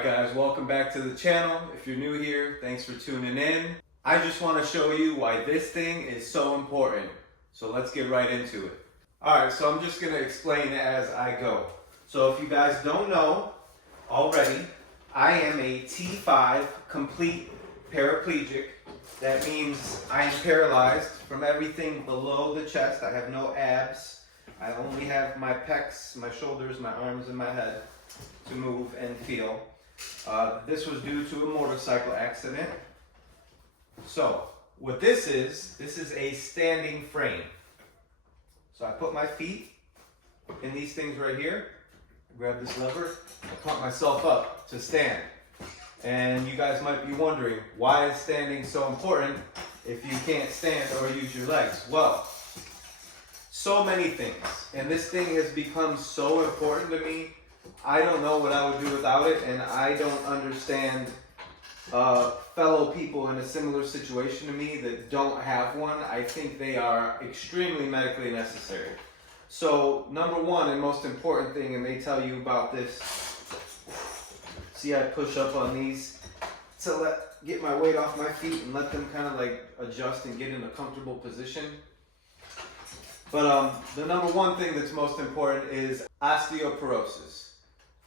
Alright guys, welcome back to the channel. If you're new here, thanks for tuning in. I just want to show you why this thing is so important. So let's get right into it. Alright, so I'm just going to explain as I go. So if you guys don't know already, I am a T5 complete paraplegic. That means I am paralyzed from everything below the chest. I have no abs. I only have my pecs, my shoulders, my arms, and my head to move and feel. This was due to a motorcycle accident. So what this is a standing frame. So I put my feet in these things right here. I grab this lever, I pump myself up to stand. And you guys might be wondering, why is standing so important if you can't stand or use your legs? Well, so many things. And this thing has become so important to me. I don't know what I would do without it, and I don't understand fellow people in a similar situation to me that don't have one. I think they are extremely medically necessary. So, number one and most important thing, and they tell you about this, see I push up on these to get my weight off my feet and let them kind of like adjust and get in a comfortable position. But the number one thing that's most important is osteoporosis.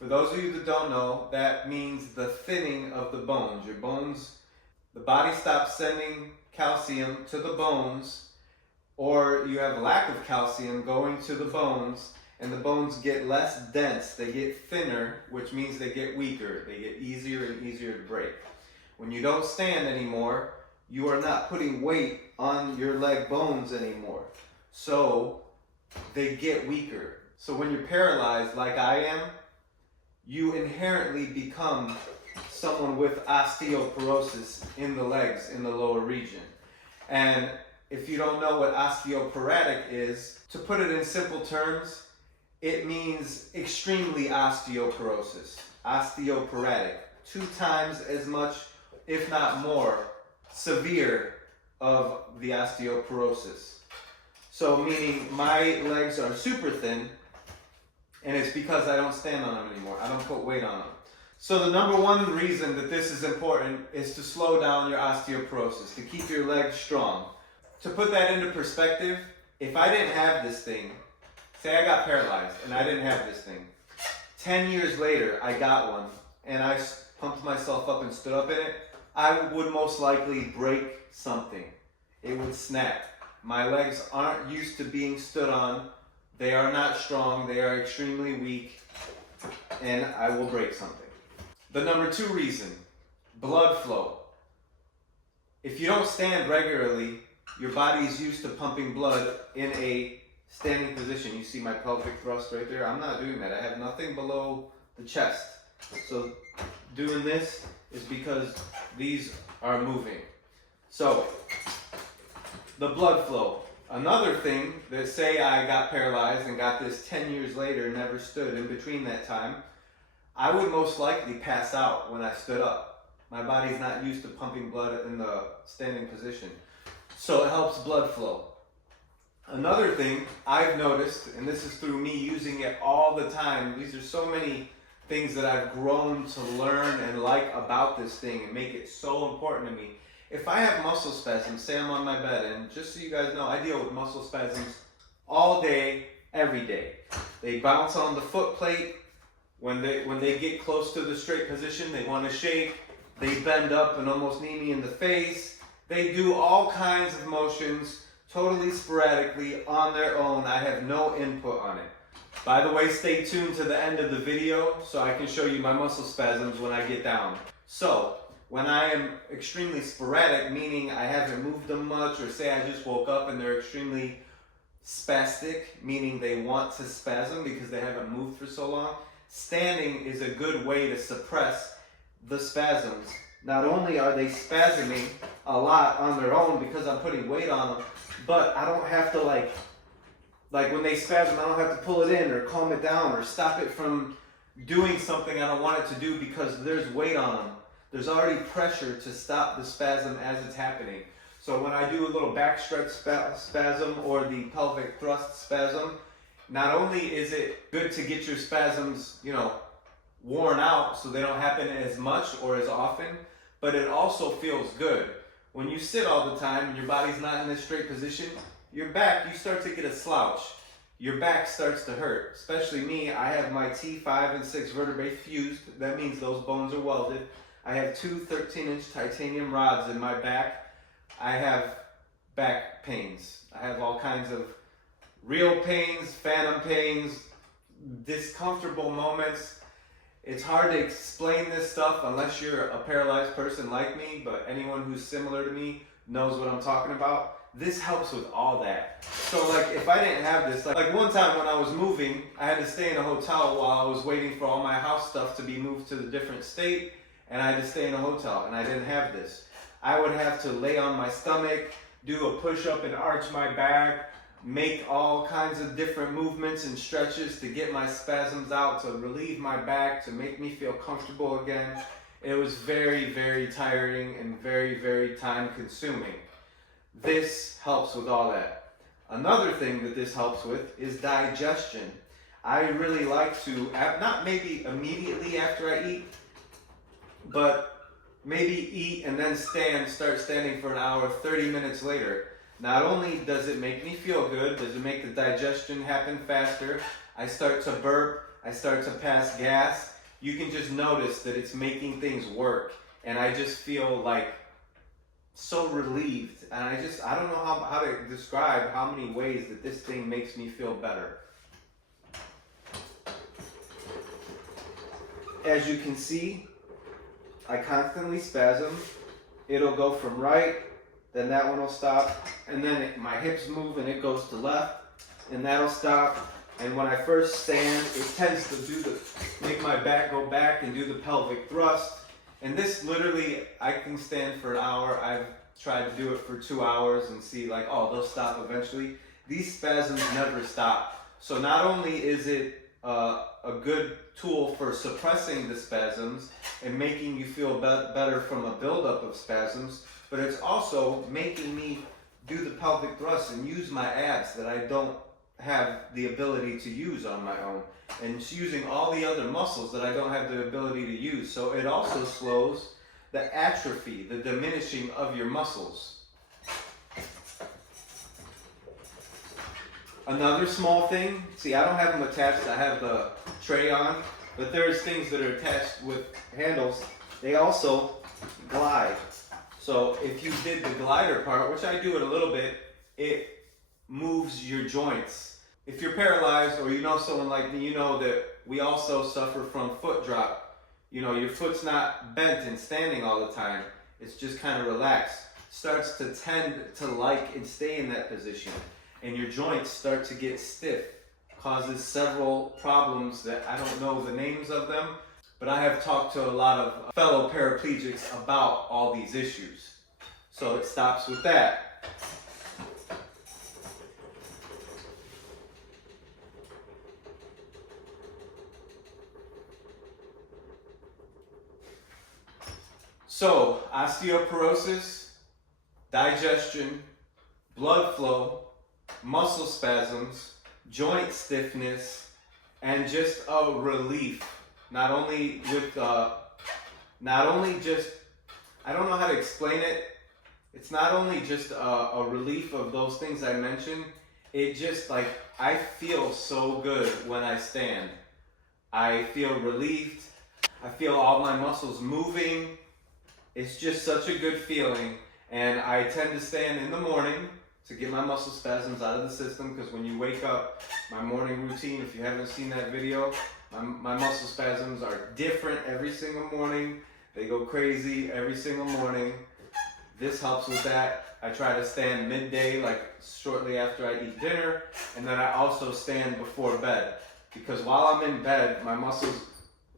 For those of you that don't know, that means the thinning of the bones. Your bones, the body stops sending calcium to the bones, or you have a lack of calcium going to the bones, and the bones get less dense, they get thinner, which means they get weaker, they get easier and easier to break. When you don't stand anymore, you are not putting weight on your leg bones anymore, so they get weaker. So when you're paralyzed like I am, you inherently become someone with osteoporosis in the legs, in the lower region. And if you don't know what osteoporotic is, to put it in simple terms, it means extremely osteoporosis, osteoporotic, 2 times as much, if not more, severe of the osteoporosis. So meaning my legs are super thin, and it's because I don't stand on them anymore. I don't put weight on them. So the number one reason that this is important is to slow down your osteoporosis, to keep your legs strong. To put that into perspective, if I didn't have this thing, say I got paralyzed and I didn't have this thing, 10 years later I got one and I pumped myself up and stood up in it, I would most likely break something. It would snap. My legs aren't used to being stood on. They are not strong, they are extremely weak, and I will break something. The number 2 reason, blood flow. If you don't stand regularly, your body is used to pumping blood in a standing position. You see my pelvic thrust right there? I'm not doing that. I have nothing below the chest. So doing this is because these are moving. So, the blood flow. Another thing, that say I got paralyzed and got this 10 years later and never stood in between that time, I would most likely pass out when I stood up. My body's not used to pumping blood in the standing position. So it helps blood flow. Another thing I've noticed, and this is through me using it all the time, these are so many things that I've grown to learn and like about this thing and make it so important to me. If I have muscle spasms, say I'm on my bed, and just so you guys know, I deal with muscle spasms all day, every day. They bounce on the foot plate. When they get close to the straight position, they want to shake. They bend up and almost knee me in the face. They do all kinds of motions, totally sporadically, on their own. I have no input on it. By the way, stay tuned to the end of the video so I can show you my muscle spasms when I get down. So, when I am extremely sporadic, meaning I haven't moved them much, or say I just woke up and they're extremely spastic, meaning they want to spasm because they haven't moved for so long, standing is a good way to suppress the spasms. Not only are they spasming a lot on their own because I'm putting weight on them, but I don't have to like when they spasm, I don't have to pull it in or calm it down or stop it from doing something I don't want it to do because there's weight on them. There's already pressure to stop the spasm as it's happening. So when I do a little back stretch spasm or the pelvic thrust spasm, not only is it good to get your spasms, worn out, so they don't happen as much or as often, but it also feels good. When you sit all the time and your body's not in a straight position, your back, you start to get a slouch. Your back starts to hurt. Especially me, I have my T5 and 6 vertebrae fused. That means those bones are welded. I have two 13-inch titanium rods in my back. I have back pains. I have all kinds of real pains, phantom pains, discomfortable moments. It's hard to explain this stuff unless you're a paralyzed person like me, but anyone who's similar to me knows what I'm talking about. This helps with all that. So like if I didn't have this, like one time when I was moving, I had to stay in a hotel while I was waiting for all my house stuff to be moved to the different state, and I had to stay in a hotel, and I didn't have this. I would have to lay on my stomach, do a push-up and arch my back, make all kinds of different movements and stretches to get my spasms out, to relieve my back, to make me feel comfortable again. It was very, very tiring and very, very time consuming. This helps with all that. Another thing that this helps with is digestion. I really like to, not maybe immediately after I eat, but maybe eat and then start standing for an hour, 30 minutes later. Not only does it make me feel good, does it make the digestion happen faster, I start to burp, I start to pass gas. You can just notice that it's making things work, and I just feel like so relieved. And I don't know how to describe how many ways that this thing makes me feel better. As you can see, I constantly spasm. It'll go from right, then that one will stop, and then my hips move and it goes to left, and that'll stop. And when I first stand, it tends to make my back go back and do the pelvic thrust. And this literally, I can stand for an hour. I've tried to do it for 2 hours and see like, oh, they'll stop eventually. These spasms never stop. So not only is it a good tool for suppressing the spasms and making you feel better from a buildup of spasms, but it's also making me do the pelvic thrust and use my abs that I don't have the ability to use on my own, and it's using all the other muscles that I don't have the ability to use. So it also slows the atrophy, the diminishing of your muscles. Another small thing, see, I don't have them attached, I have the tray on, but there's things that are attached with handles. They also glide. So if you did the glider part, which I do it a little bit, it moves your joints. If you're paralyzed, or you know someone like me, you know that we also suffer from foot drop. You know, your foot's not bent and standing all the time. It's just kind of relaxed. Starts to tend to like and stay in that position. And your joints start to get stiff. Causes several problems that I don't know the names of them, but I have talked to a lot of fellow paraplegics about all these issues. So it stops with that. So, osteoporosis, digestion, blood flow, muscle spasms, joint stiffness, and just a relief. Not only just, I don't know how to explain it. It's not only just a relief of those things I mentioned. It just like, I feel so good when I stand. I feel relieved. I feel all my muscles moving. It's just such a good feeling. And I tend to stand in the morning to get my muscle spasms out of the system, because when you wake up, my morning routine, if you haven't seen that video, my muscle spasms are different every single morning. They go crazy every single morning. This helps with that. I try to stand midday, like shortly after I eat dinner, and then I also stand before bed, because while I'm in bed, my muscles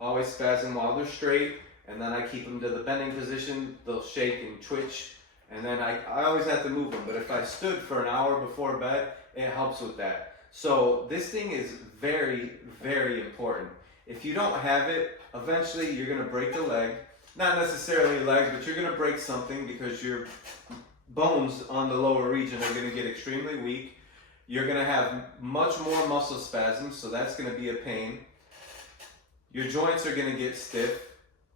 always spasm while they're straight, and then I keep them to the bending position. They'll shake and twitch, and then I always have to move them. But if I stood for an hour before bed, it helps with that. So this thing is very, very important. If you don't have it, eventually you're gonna break the leg. Not necessarily a leg, but you're gonna break something, because your bones on the lower region are gonna get extremely weak. You're gonna have much more muscle spasms, so that's gonna be a pain. your joints are gonna get stiff,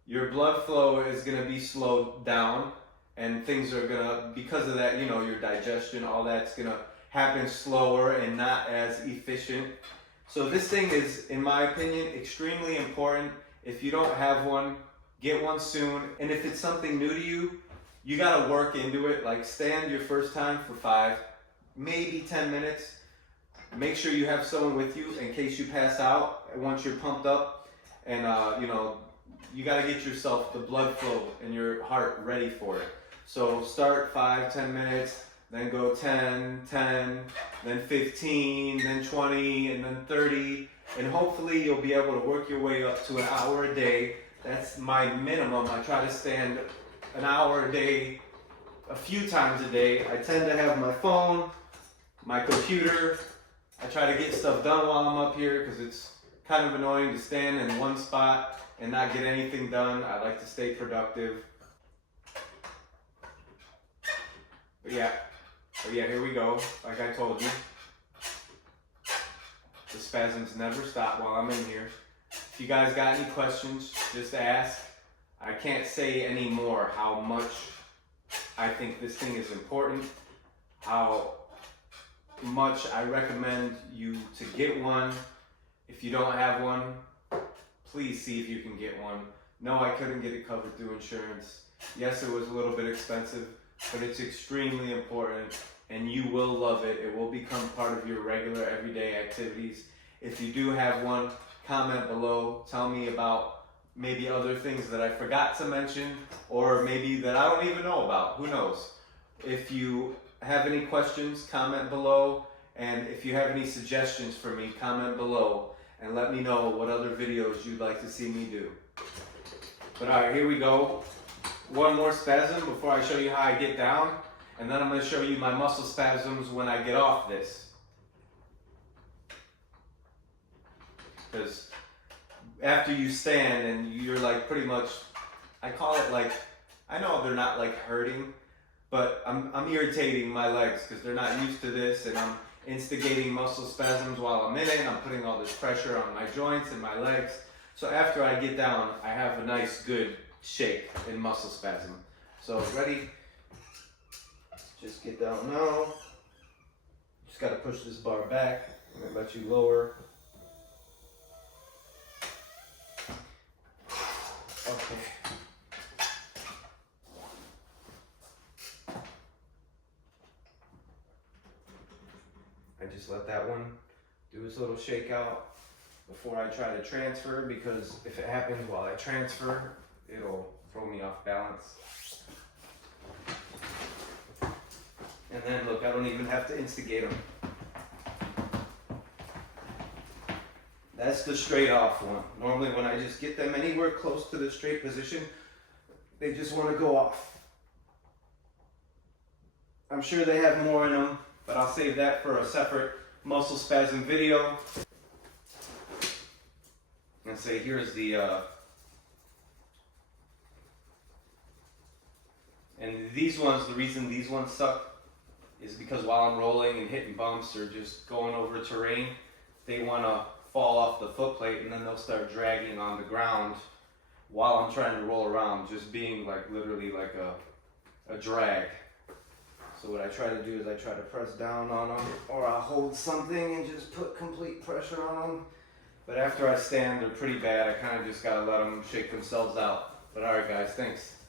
your blood flow is gonna be slowed down, and things are gonna, because of that, you know, your digestion, all that's gonna happen slower and not as efficient. So this thing is, in my opinion, extremely important. If you don't have one, get one soon. And if it's something new to you, you gotta work into it. Like stand your first time for 5, maybe 10 minutes. Make sure you have someone with you in case you pass out once you're pumped up. And you know, you gotta get yourself the blood flow and your heart ready for it. So start 5-10 minutes, then go 10, then 15, then 20, and then 30. And hopefully you'll be able to work your way up to an hour a day. That's my minimum. I try to stand an hour a day, a few times a day. I tend to have my phone, my computer. I try to get stuff done while I'm up here because it's kind of annoying to stand in one spot and not get anything done. I like to stay productive. But yeah, here we go. Like I told you, the spasms never stop while I'm in here. If you guys got any questions, just ask. I can't say any more how much I think this thing is important, how much I recommend you to get one. If you don't have one, please see if you can get one. No, I couldn't get it covered through insurance. Yes, it was a little bit expensive, but it's extremely important and you will love it. It will become part of your regular everyday activities. If you do have one, comment below. Tell me about maybe other things that I forgot to mention or maybe that I don't even know about. Who knows? If you have any questions, comment below. And if you have any suggestions for me, comment below and let me know what other videos you'd like to see me do. But all right, here we go. One more spasm before I show you how I get down. And then I'm going to show you my muscle spasms when I get off this. Because after you stand and you're like pretty much, I call it like, I know they're not like hurting, but I'm irritating my legs because they're not used to this, and I'm instigating muscle spasms while I'm in it, and I'm putting all this pressure on my joints and my legs. So after I get down, I have a nice good shake and muscle spasm. So ready? Just get down now. Just gotta push this bar back and let you lower. Okay. I just let that one do its little shakeout before I try to transfer, because if it happens while I transfer, it'll throw me off balance. And then look, I don't even have to instigate them. That's the straight off one. Normally when I just get them anywhere close to the straight position, they just want to go off. I'm sure they have more in them, but I'll save that for a separate muscle spasm video. And say here's the, and these ones, the reason these ones suck is because while I'm rolling and hitting bumps or just going over terrain, they want to fall off the foot plate and then they'll start dragging on the ground while I'm trying to roll around, just being like literally like a drag. So what I try to do is I try to press down on them, or I'll hold something and just put complete pressure on them. But after I stand, they're pretty bad. I kind of just gotta let them shake themselves out. But alright guys, thanks.